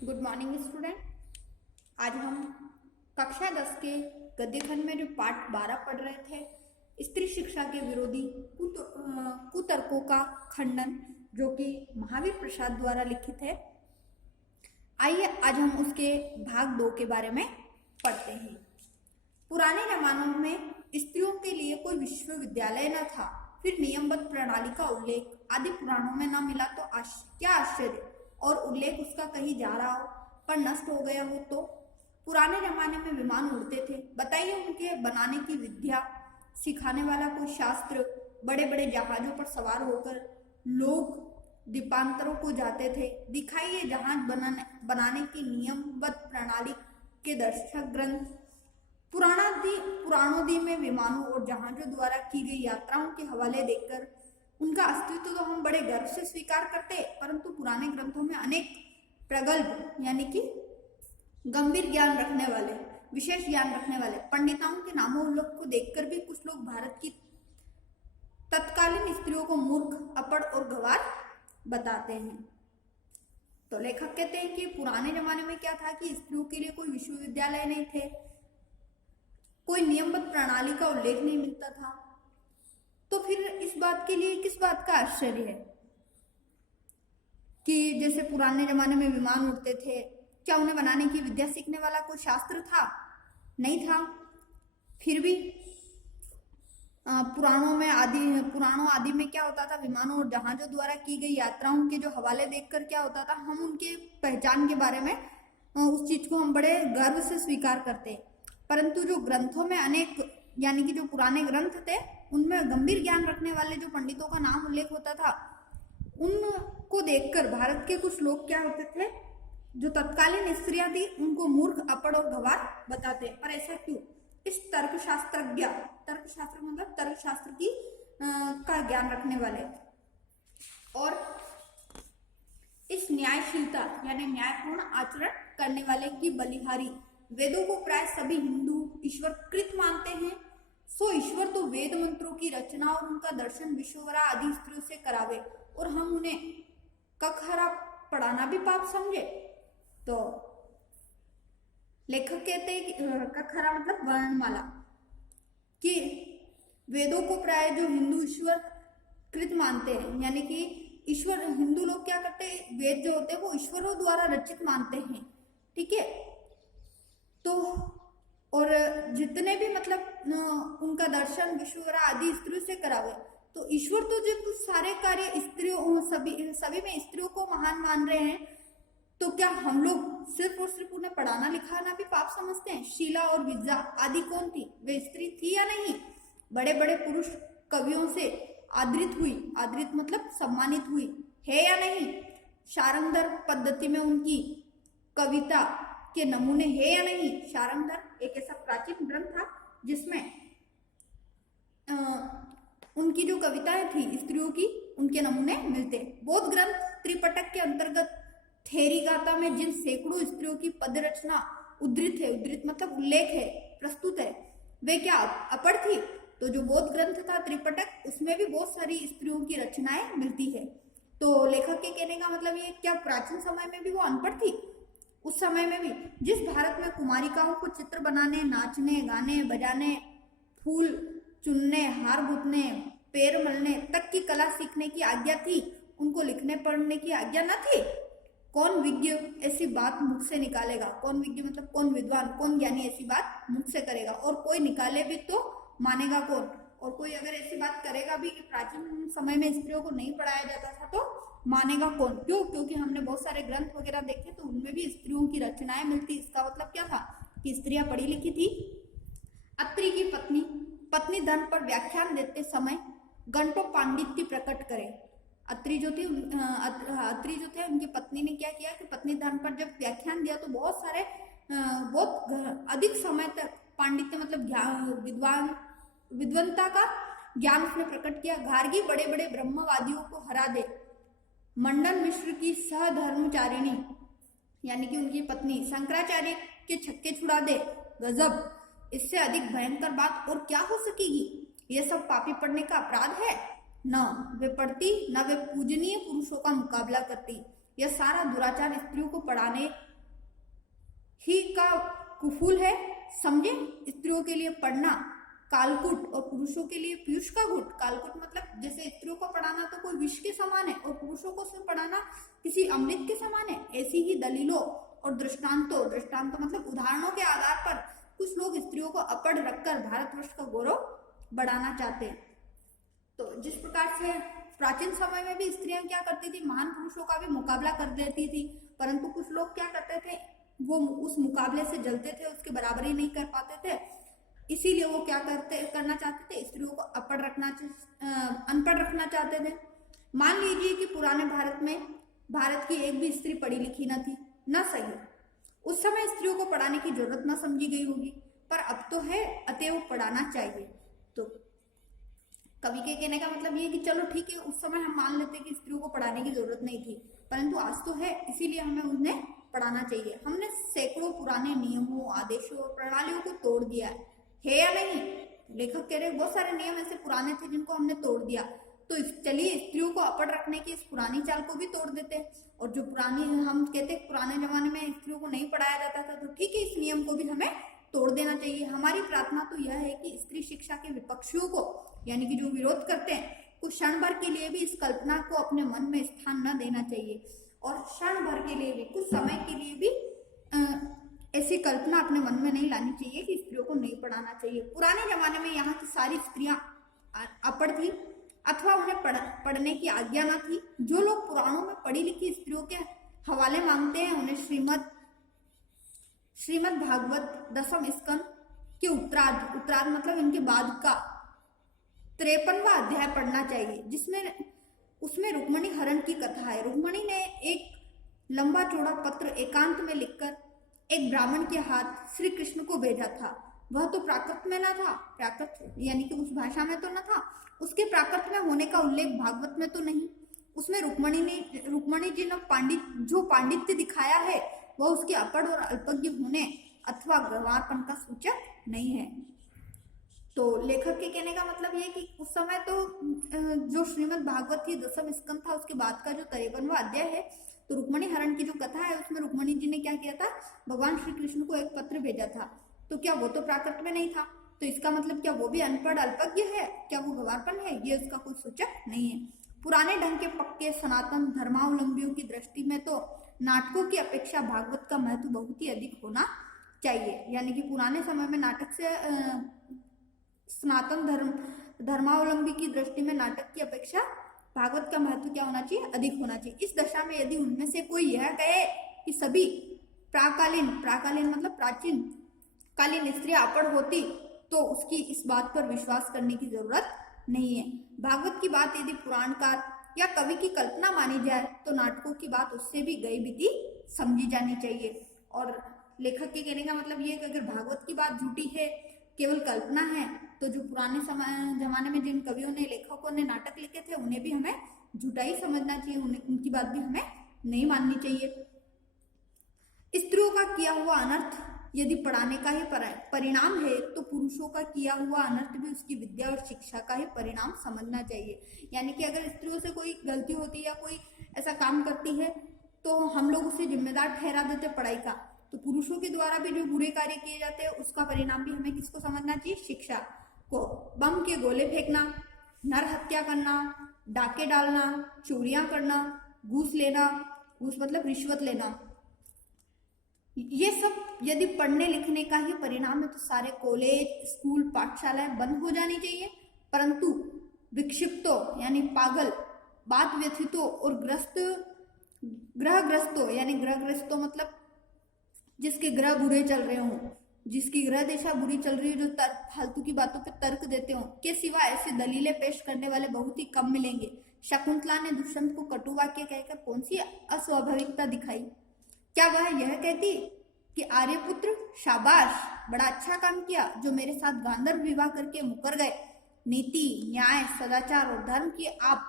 Good morning student. आज हम कक्षा 10 के गद्य खंड में जो पाठ 12 पढ़ रहे थे, स्त्री शिक्षा के विरोधी कुतर्कों का खंडन, जो कि महावीर प्रसाद द्वारा लिखित है। आइए आज हम उसके भाग 2 के बारे में पढ़ते हैं। पुराने जमानों में स्त्रियों के लिए कोई विश्वविद्यालय न था, फिर नियमबद्ध प्रणाली का उल्लेख आदि पुराणों में न मिला तो क्या आश्चर्य, और उल्लेख उसका कहीं जा रहा हो पर नष्ट हो गया हो तो। पुराने जमाने में विमान उड़ते थे, बताइए उनके बनाने की विद्या सिखाने वाला कोई शास्त्र। बड़े बड़े जहाजों पर सवार होकर लोग द्वीपांतरों को जाते थे, दिखाइए जहाज बनाने की नियमबद्ध प्रणाली के दर्शक ग्रंथ। पुराणों में विमानों और जहाजों द्वारा की गई यात्राओं के हवाले देखकर उनका अस्तित्व तो हम बड़े गर्व से स्वीकार करते, परंतु पुराने ग्रंथों में अनेक प्रगल्भ यानी कि गंभीर ज्ञान रखने वाले, विशेष ज्ञान रखने वाले पंडिताओं के नामों उल्लेख को देखकर भी कुछ लोग भारत की तत्कालीन स्त्रियों को मूर्ख, अपढ़ और गंवार बताते हैं। तो लेखक कहते हैं कि पुराने जमाने में क्या था कि स्त्रियों के लिए कोई विश्वविद्यालय नहीं थे, कोई नियमबद्ध प्रणाली का उल्लेख नहीं मिलता था। तो फिर इस बात के लिए किस बात का आश्चर्य है कि जैसे पुराने जमाने में विमान उड़ते थे, क्या उन्हें बनाने की विद्या सीखने वाला कोई शास्त्र था? नहीं था। फिर भी पुराणों आदि में क्या होता था, विमानों और जहाजों द्वारा की गई यात्राओं के जो हवाले देखकर क्या होता था, हम उनके पहचान के बारे में उस चीज को हम बड़े गर्व से स्वीकार करते। परंतु जो ग्रंथों में अनेक यानी कि जो पुराने ग्रंथ थे, उनमें गंभीर ज्ञान रखने वाले जो पंडितों का नाम उल्लेख होता था, उनको देखकर भारत के कुछ लोग क्या होते थे, जो तत्कालीन स्त्रियां थी, उनको मूर्ख, अपढ़ और गंवार बताते। पर ऐसा क्यों? इस तर्कशास्त्र मतलब तर्कशास्त्र की का ज्ञान रखने वाले और इस न्यायशीलता यानी न्यायपूर्ण आचरण करने वाले की बलिहारी वेदों को प्राय सभी हिंदू ईश्वर कृत मानते हैं। सो ईश्वर तो वेद मंत्रों की रचना और उनका दर्शन विश्ववरा आदि स्त्रियों से करावे, और हम उन्हें कखहरा पढ़ाना भी पाप समझे। तो लेखक कहते हैं कि कखहरा मतलब वर्णमाला, कि वेदों को प्राय जो हिंदू ईश्वर कृत मानते हैं, यानी कि ईश्वर, हिंदू लोग क्या करते हैं, वेद जो होते हैं वो ईश्वरों द्वारा रचित मानते हैं, ठीक है। तो और जितने भी मतलब उनका दर्शन विश्ववरा आदि स्त्रियों से करावे, तो ईश्वर तो जब सारे कार्य स्त्रियों सभी में स्त्रियों को महान मान रहे हैं, तो क्या हम लोग सिर्फ और सिर्फ उन्हें पढ़ाना लिखाना भी पाप समझते हैं? शीला और विद्या आदि कौन थी? वे स्त्री थी या नहीं? बड़े बड़े पुरुष कवियों से आदृत मतलब सम्मानित हुई है या नहीं? शारंगधर पद्धति में उनकी कविता के नमूने है या नहीं? शारंगधर एक ऐसा प्राचीन ग्रंथ था जिसमें उनकी जो कविताएं थी स्त्रियों की, उनके नमूने मिलते। बौद्ध ग्रंथ त्रिपटक के अंतर्गत थेरी गाथा में जिन सैकड़ों स्त्रियों की पद रचना उद्धृत मतलब उल्लेख है, प्रस्तुत है, वे क्या अपढ़ थी? तो जो बौद्ध ग्रंथ था त्रिपटक, उसमें भी बहुत सारी स्त्रियों की रचनाएं मिलती है। तो लेखक के कहने का मतलब ये, क्या प्राचीन समय में भी वो अनपढ़ थी? उस समय में भी जिस भारत में कुमारिकाओं को चित्र बनाने, नाचने, गाने बजाने, फूल चुनने, हार गुथने, पैर मलने तक की कला सीखने की आज्ञा थी, उनको लिखने पढ़ने की आज्ञा न थी। कौन विज्ञ ऐसी बात मुख से निकालेगा? कौन विज्ञ मतलब कौन विद्वान, कौन ज्ञानी ऐसी बात मुख से करेगा? और कोई निकाले भी तो मानेगा कौन? और कोई अगर ऐसी बात करेगा भी कि प्राचीन समय में स्त्रियों को नहीं पढ़ाया जाता था, तो मानेगा कौन? क्यों? क्योंकि हमने बहुत सारे ग्रंथ वगैरह देखे, तो उनमें भी स्त्रियों की रचनाएं मिलती। इसका मतलब क्या था कि स्त्रियां पढ़ी लिखी थी। अत्रि की पत्नी धन पर व्याख्यान देते समय घंटों पांडित्य प्रकट करे। अत्रि जो थे उनकी पत्नी ने क्या किया कि पत्नी धन पर जब व्याख्यान दिया, तो बहुत अधिक समय तक पांडित्य मतलब विद्वंता का ज्ञान उसने प्रकट किया। गार्गी बड़े बड़े ब्रह्मवादियों को हरा दे। मंडन मिश्र की सहधर्मचारिणी यानी कि उनकी पत्नी शंकराचार्य के छक्के छुड़ा दे। गजब, इससे अधिक भयंकर बात और क्या हो सकेगी? यह सब पापी पढ़ने का अपराध है। न वे पढ़ती, न वे पूजनीय पुरुषों का मुकाबला करती। यह सारा दुराचार स्त्रियों को पढ़ाने ठीक का कुफूल है, समझे। स्त्रियों के लिए पढ़ना कालकूट और पुरुषों के लिए पीयूष का घुट। कालकूट मतलब जैसे स्त्रियों को पढ़ाना तो कोई विष के समान है और पुरुषों को सिर्फ पढ़ाना किसी अमृत के समान है। ऐसी ही दलीलों और दृष्टांतों, दृष्टांत मतलब उदाहरणों के आधार पर कुछ लोग स्त्रियों को अपढ़ रखकर भारतवर्ष का गौरव बढ़ाना चाहते हैं। तो जिस प्रकार से प्राचीन समय में भी स्त्रियां क्या करती थी, महान पुरुषों का भी मुकाबला कर देती थी, परंतु कुछ लोग क्या करते थे, वो उस मुकाबले से जलते थे, उसके बराबरी नहीं कर पाते थे, इसीलिए वो क्या करना चाहते थे, स्त्रियों को अनपढ़ रखना चाहते थे। मान लीजिए कि पुराने भारत में भारत की एक भी स्त्री पढ़ी लिखी न थी, न सही। उस समय स्त्रियों को पढ़ाने की जरूरत न समझी गई होगी, पर अब तो है, अतएव पढ़ाना चाहिए। तो कवि के कहने का मतलब ये कि चलो ठीक है, उस समय हम मान लेते कि स्त्रियों को पढ़ाने की जरूरत नहीं थी, परंतु आज तो है, इसीलिए हमें उन्हें पढ़ाना चाहिए। हमने सैकड़ों पुराने नियमों, आदेशों और प्रणालियों को तोड़ दिया है या नहीं। लेखक कह रहे बहुत सारे नियम ऐसे पुराने थे जिनको हमने तोड़ दिया, तो चलिए स्त्रियों को अपढ़ रखने की इस पुरानी चाल को भी तोड़ देते हैं। और जो पुरानी, हम कहते हैं पुराने जमाने में स्त्रियों को नहीं पढ़ाया जाता था, तो ठीक है, इस नियम को भी हमें तोड़ देना चाहिए। हमारी प्रार्थना तो यह है कि स्त्री शिक्षा के विपक्षियों को, यानी कि जो विरोध करते हैं, कुछ क्षण भर के लिए भी इस कल्पना को अपने मन में स्थान न देना चाहिए, और क्षण भर के लिए भी, कुछ समय के लिए भी ऐसी कल्पना अपने मन में नहीं लानी चाहिए कि स्त्रियों को नहीं पढ़ाना चाहिए। पुराने जमाने में यहाँ की सारी स्त्रियां अपढ़ थी अथवा उन्हें पढ़ने की आज्ञा न थी। जो लोग पुराणों में पढ़ी लिखी स्त्रियों के हवाले मांगते हैं, उन्हें श्रीमद् भागवत 10वें स्कंद के उत्तरार्ध मतलब इनके बाद का 53वां अध्याय पढ़ना चाहिए, जिसमें उसमें रुक्मणी हरण की कथा है। रुक्मणी ने एक लंबा चौड़ा पत्र एकांत में लिखकर एक ब्राह्मण के हाथ श्री कृष्ण को भेजा था। वह तो प्राकृत में न था, प्राकृत यानी कि उस भाषा में तो न था, उसके प्राकृत में होने का उल्लेख भागवत में तो नहीं। उसमें रुक्मणी जी ने जो पांडित्य दिखाया है, वह उसके अपढ़ और अल्पज्ञ होने अथवा गंवारपन का सूचक नहीं है। तो लेखक के कहने का मतलब ये कि उस समय तो जो श्रीमद् भागवत की 10वां स्कंद था, उसके बाद का जो 53वां अध्याय है, तो रुक्मणी हरण की जो कथा है, उसमें रुक्मणी जी ने क्या किया था, भगवान श्री कृष्ण को एक पत्र भेजा था। तो क्या वो तो प्राकृत में नहीं था, तो इसका मतलब क्या वो भी अनपढ़ अल्पज्ञ है, क्या वो गंवारपन है, ये उसका कोई सूचक नहीं है। पुराने ढंग के पक्के सनातन धर्मावलंबियों की दृष्टि में तो नाटकों की अपेक्षा भागवत का महत्व बहुत ही अधिक होना चाहिए। यानी कि पुराने समय में नाटक से सनातन धर्मावलंबी की दृष्टि में नाटक की अपेक्षा भागवत का महत्व क्या होना चाहिए, अधिक होना चाहिए। इस दशा में यदि उनमें से कोई यह कहे कि सभी प्राकालीन मतलब प्राचीन कालीन स्त्रियां अपढ़ होती, तो उसकी इस बात पर विश्वास करने की जरूरत नहीं है। भागवत की बात यदि पुराणकार या कवि की कल्पना मानी जाए, तो नाटकों की बात उससे भी गई बीती समझी जानी चाहिए। और लेखक के कहने का मतलब ये कि अगर भागवत की बात झूठी है, केवल कल्पना है, तो जो पुराने जमाने में जिन कवियों ने, लेखकों ने नाटक लिखे थे, उन्हें भी हमें झूठा ही समझना चाहिए, उनकी बात भी हमें नहीं माननी चाहिए। स्त्रियों का किया हुआ अनर्थ यदि पढ़ाने का ही परिणाम है, तो पुरुषों का किया हुआ अनर्थ भी उसकी विद्या और शिक्षा का ही परिणाम समझना चाहिए। यानी कि अगर स्त्रियों से कोई गलती होती है या कोई ऐसा काम करती है, तो हम लोग उसे जिम्मेदार ठहरा देते पढ़ाई का, तो पुरुषों के द्वारा भी जो बुरे कार्य किए जाते हैं, उसका परिणाम भी हमें किसको समझना चाहिए, शिक्षा को। बम के गोले फेंकना, नर हत्या करना, डाके डालना, चोरियां करना, घूस लेना, घूस मतलब रिश्वत लेना, ये सब यदि पढ़ने लिखने का ही परिणाम है, तो सारे कॉलेज, स्कूल, पाठशालाएं बंद हो जानी चाहिए। परंतु विक्षिप्तों यानी पागल, बात व्यथितों और ग्रहग्रस्तों यानी ग्रहग्रस्तों मतलब जिसके ग्रह बुरे चल रहे हों, जिसकी ग्रह दिशा बुरी चल रही है, जो फालतू की बातों पे तर्क देते हो, के सिवा ऐसी दलीलें पेश करने वाले बहुत ही कम मिलेंगे। शकुंतला ने दुष्यंत को कटु वाक्य कहकर कौन सी अस्वाभाविकता दिखाई? क्या वह यह कहती कि आर्यपुत्र शाबाश, बड़ा अच्छा काम किया जो मेरे साथ गांधर्व विवाह करके मुकर गए। नीति, न्याय, सदाचार और धर्म की आप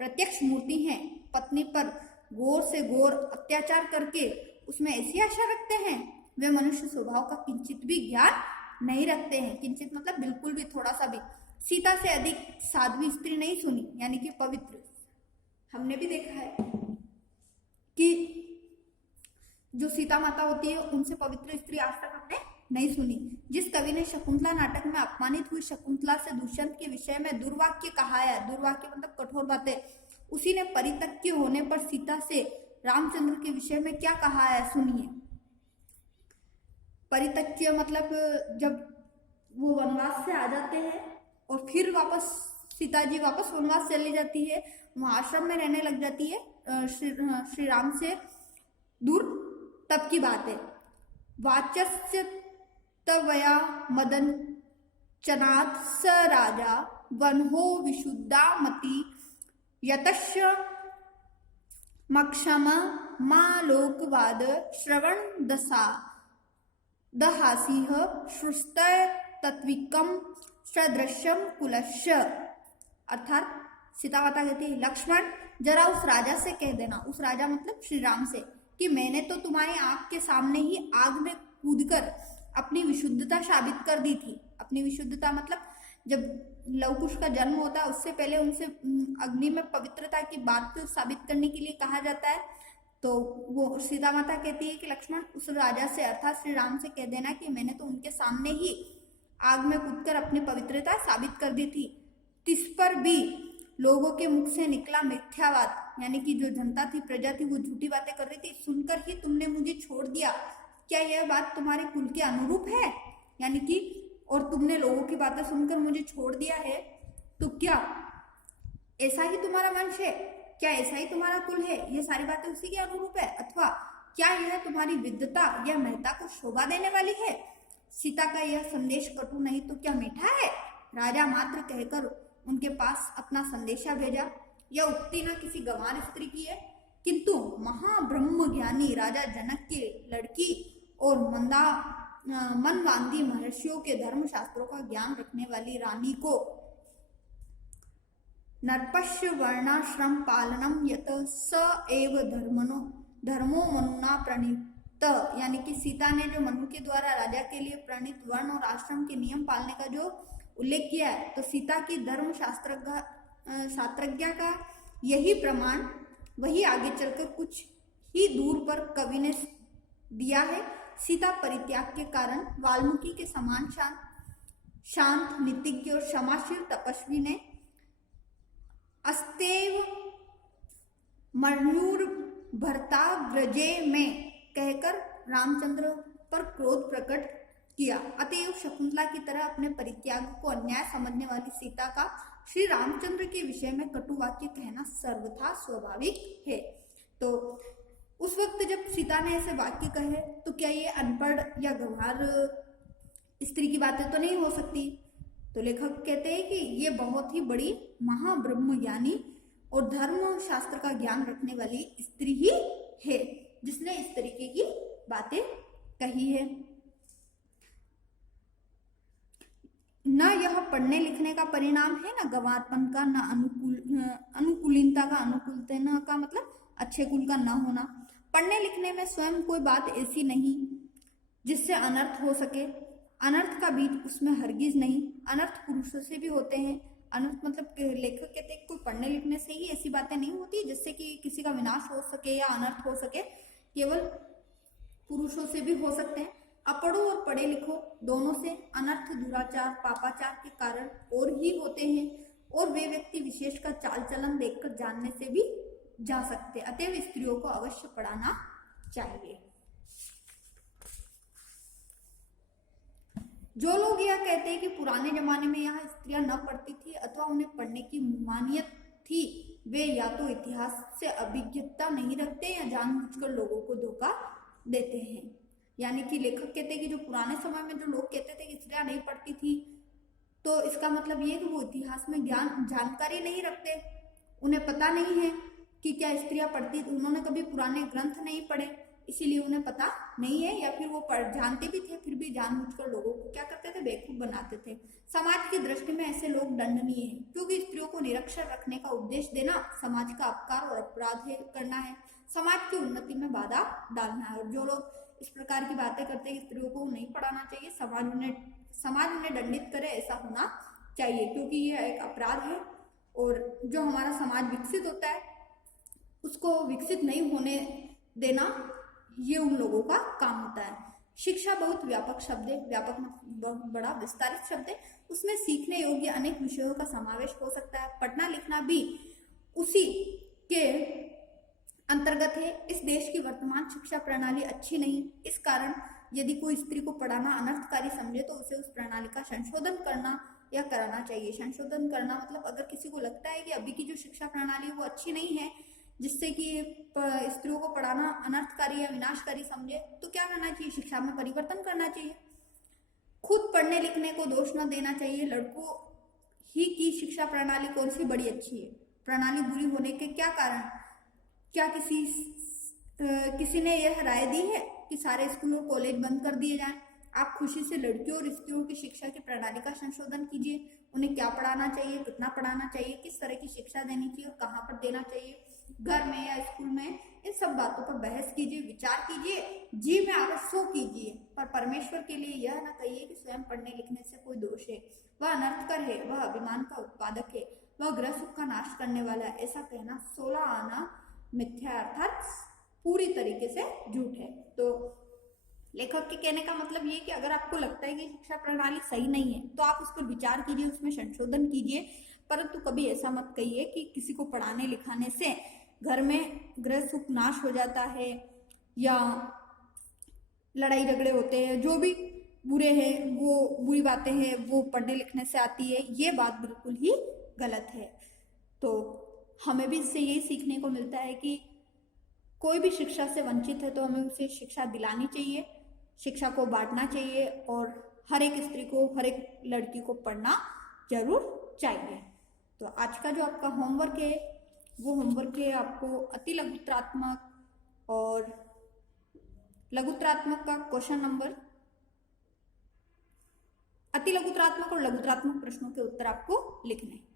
प्रत्यक्ष मूर्ति हैं। पत्नी पर गौर से गौर अत्याचार करके उसमें ऐसी आशा रखते हैं, वे मनुष्य स्वभाव का किंचित भी ज्ञान नहीं रखते हैं। किंचित मतलब बिल्कुल भी, थोड़ा सा भी। सीता से अधिक साध्वी स्त्री नहीं सुनी, यानी कि पवित्र। हमने भी देखा है कि जो सीता माता होती है उनसे पवित्र स्त्री आज तक हमने नहीं सुनी। जिस कवि ने शकुंतला नाटक में अपमानित हुई शकुंतला से दुष्यंत के विषय में दुर्वाक्य कहा है, दुर्वाक्य मतलब कठोर बातें, उसी ने परित्यक्य होने पर सीता से रामचंद्र के विषय में क्या कहा है, सुनिए। परित्यक्य मतलब जब वो वनवास से आ जाते हैं और फिर वापस सीता जी वापस वनवास चली जाती है, वहां आश्रम में रहने लग जाती है श्री राम से दूर, तब की बात है। वाचस्य तवया मदन चनात् स राजा वन्हो विशुद्धामति यतश्च मक्षम मालोकवाद श्रवण दशा दहासिह श्रुस्तय तत्विकम सदृश्यम कुलस्य। अर्थात सीता माता कहती है, लक्ष्मण जरा उस राजा से कह देना, उस राजा मतलब श्री राम से, कि मैंने तो तुम्हारी आंख के सामने ही आग में कूदकर अपनी विशुद्धता साबित कर दी थी। अपनी विशुद्धता मतलब जब लव कुश का जन्म होता है उससे पहले उनसे अग्नि में पवित्रता की बात साबित करने के लिए कहा जाता है। तो वो सीता माता कहती है कि लक्ष्मण उस राजा से अर्थात श्री राम से कह देना कि मैंने तो उनके सामने ही आग में कूदकर अपनी पवित्रता साबित कर दी थी। तिस पर भी लोगों के मुख से निकला मिथ्यावाद, यानी कि जो जनता थी, प्रजा थी, वो झूठी बातें कर रही थी, सुनकर ही तुमने मुझे छोड़ दिया। क्या यह बात तुम्हारे कुल के अनुरूप है? यानी कि और तुमने लोगों की बातें सुनकर मुझे छोड़ दिया है, तो क्या ऐसा ही तुम्हारा वंश है? क्या ऐसा ही तुम्हारा कुल है? ये सारी बातें उसी के अनुरूप है? अथवा क्या यह तुम्हारी विद्वता या महत्ता को शोभा देने वाली है? सीता का यह संदेश कटु नहीं तो क्या मीठा है? राजा मात्र कहकर उनके पास अपना संदेशा भेजा। यह उक्ति न किसी गंवार स्त्री की है, किंतु महाब्रह्म ज्ञानी राजा जनक की लड़की और मनवांदी महर्षियों के धर्म शास्त्रों का ज्ञान रखने वाली रानी को नरपश्य वर्णाश्रम पालनम यत स एव धर्मो मनुना प्रणीत, यानी कि सीता ने जो मनु के द्वारा राजा के लिए प्रणीत वर्ण और आश्रम के नियम पालने का जो उल्लेख किया है, तो सीता की धर्म शास्त्रज्ञा का यही प्रमाण वही आगे चलकर कुछ ही दूर पर कवि ने दिया है। सीता परित्याग के कारण वाल्मीकि के समान शांत नीतिज्ञ और क्षमाशील तपस्वी ने अस्तेव मर्यूर भरता व्रजे में कहकर रामचंद्र पर क्रोध प्रकट किया। अतएव शकुंतला की तरह अपने परित्याग को अन्याय समझने वाली सीता का श्री रामचंद्र के विषय में कटु वाक्य कहना सर्वथा स्वाभाविक है। तो उस वक्त जब सीता ने ऐसे वाक्य कहे तो क्या ये अनपढ़ या गंवार स्त्री की बातें तो नहीं हो सकती? तो लेखक कहते हैं कि ये बहुत ही बड़ी महाब्रह्म ज्ञानी और धर्म शास्त्र का ज्ञान रखने वाली स्त्री ही है जिसने इस तरीके की बातें कही है। न यह पढ़ने लिखने का परिणाम है, न गंवारपन का, न अनुकूलता का, अनुकूलता का मतलब अच्छे कुल का न होना। पढ़ने लिखने में स्वयं कोई बात ऐसी नहीं जिससे अनर्थ हो सके, अनर्थ का बीज उसमें हरगिज नहीं। अनर्थ पुरुषों से भी होते हैं। अनर्थ मतलब लेखक कहते हैं कोई पढ़ने लिखने से ही ऐसी बातें नहीं होती जिससे कि किसी का विनाश हो सके या अनर्थ हो सके, केवल पुरुषों से भी हो सकते हैं। अपढ़ो और पढ़े लिखो दोनों से अनर्थ, दुराचार, पापाचार के कारण और ही होते हैं और वे व्यक्ति विशेष का चाल चलन देखकर जानने से भी जा सकते। अतएव स्त्रियों को अवश्य पढ़ाना चाहिए। जो लोग यह कहते हैं कि पुराने जमाने में यहाँ स्त्रियां न पढ़ती थी अथवा उन्हें पढ़ने की ममानियत थी, वे या तो इतिहास से अभिज्ञता नहीं रखते या जानबूझकर लोगों को धोखा देते हैं। यानी कि लेखक कहते हैं कि जो पुराने समय में जो लोग कहते थे कि स्त्रियां नहीं पढ़ती थी, तो इसका मतलब ये कि वो इतिहास में जानकारी नहीं रखते, उन्हें पता नहीं है कि क्या स्त्रियां पढ़ती थी, उन्होंने कभी पुराने ग्रंथ नहीं पढ़े इसीलिए उन्हें पता नहीं है, या फिर वो जानते भी थे फिर भी जानबूझकर लोगों को क्या करते थे, बेवकूफ बनाते थे। समाज की दृष्टि में ऐसे लोग दंडनीय हैं, क्योंकि स्त्रियों को निरक्षर रखने का उपदेश देना समाज का अपकार और अपराध करना है, समाज की उन्नति में बाधा डालना है। और जो लोग इस प्रकार की बातें करते हैं कि स्त्रियों को नहीं पढ़ाना चाहिए, समाज उन्हें दंडित करे, ऐसा होना चाहिए, क्योंकि यह एक अपराध है। और जो हमारा समाज विकसित होता है उसको विकसित नहीं होने देना ये उन लोगों का काम होता है। शिक्षा बहुत व्यापक शब्द है, व्यापक बहुत बड़ा विस्तारित शब्द है। उसमें सीखने योग्य अनेक विषयों का समावेश हो सकता है। पढ़ना लिखना भी उसी के अंतर्गत है। इस देश की वर्तमान शिक्षा प्रणाली अच्छी नहीं, इस कारण यदि कोई स्त्री को पढ़ाना अनर्थकारी समझे तो उसे उस प्रणाली का संशोधन करना या कराना चाहिए। संशोधन करना मतलब अगर किसी को लगता है कि अभी की जो शिक्षा प्रणाली है वो अच्छी नहीं है, जिससे कि स्त्रियों को पढ़ाना अनर्थकारी या विनाशकारी समझे, तो क्या करना चाहिए? शिक्षा में परिवर्तन करना चाहिए। खुद पढ़ने लिखने को दोष न देना चाहिए। लड़कों ही की शिक्षा प्रणाली कौन सी बड़ी अच्छी है? प्रणाली बुरी होने के क्या कारण? क्या किसी ने यह राय दी है कि सारे स्कूल और कॉलेज बंद कर दिए जाएं? आप खुशी से लड़कियों और स्त्रियों की शिक्षा की प्रणाली का संशोधन कीजिए। उन्हें क्या पढ़ाना चाहिए, कितना पढ़ाना चाहिए, किस तरह की शिक्षा देनी चाहिए और कहाँ पर देना चाहिए, घर में या स्कूल में, इन सब बातों पर बहस कीजिए, विचार कीजिए, जी में अवश्य कीजिए। पर परमेश्वर के लिए यह न कहिए कि स्वयं पढ़ने लिखने से कोई दोष है, वह अनर्थकर है, वह अभिमान का उत्पादक है, वह गृह सुख का नाश करने वाला है। ऐसा कहना 16 आना मिथ्या अर्थात पूरी तरीके से झूठ है। तो लेखक के कहने का मतलब ये कि अगर आपको लगता है कि शिक्षा प्रणाली सही नहीं है तो आप उस पर विचार कीजिए, उसमें संशोधन कीजिए, परंतु कभी ऐसा मत कहिए कि किसी को पढ़ाने लिखाने से घर में गृह सुख नाश हो जाता है या लड़ाई झगड़े होते हैं, जो भी बुरे हैं वो बुरी बातें हैं वो पढ़ने लिखने से आती है। ये बात बिल्कुल ही गलत है। तो हमें भी इससे यही सीखने को मिलता है कि कोई भी शिक्षा से वंचित है तो हमें उसे शिक्षा दिलानी चाहिए, शिक्षा को बांटना चाहिए और हर एक स्त्री को, हर एक लड़की को पढ़ना जरूर चाहिए। तो आज का जो आपका होमवर्क है वो होमवर्क है आपको अति लघुत्रात्मक और लघुत्रात्मक का क्वेश्चन नंबर, अति लघुत्रात्मक और लघुत्रात्मक प्रश्नों के उत्तर आपको लिखने हैं।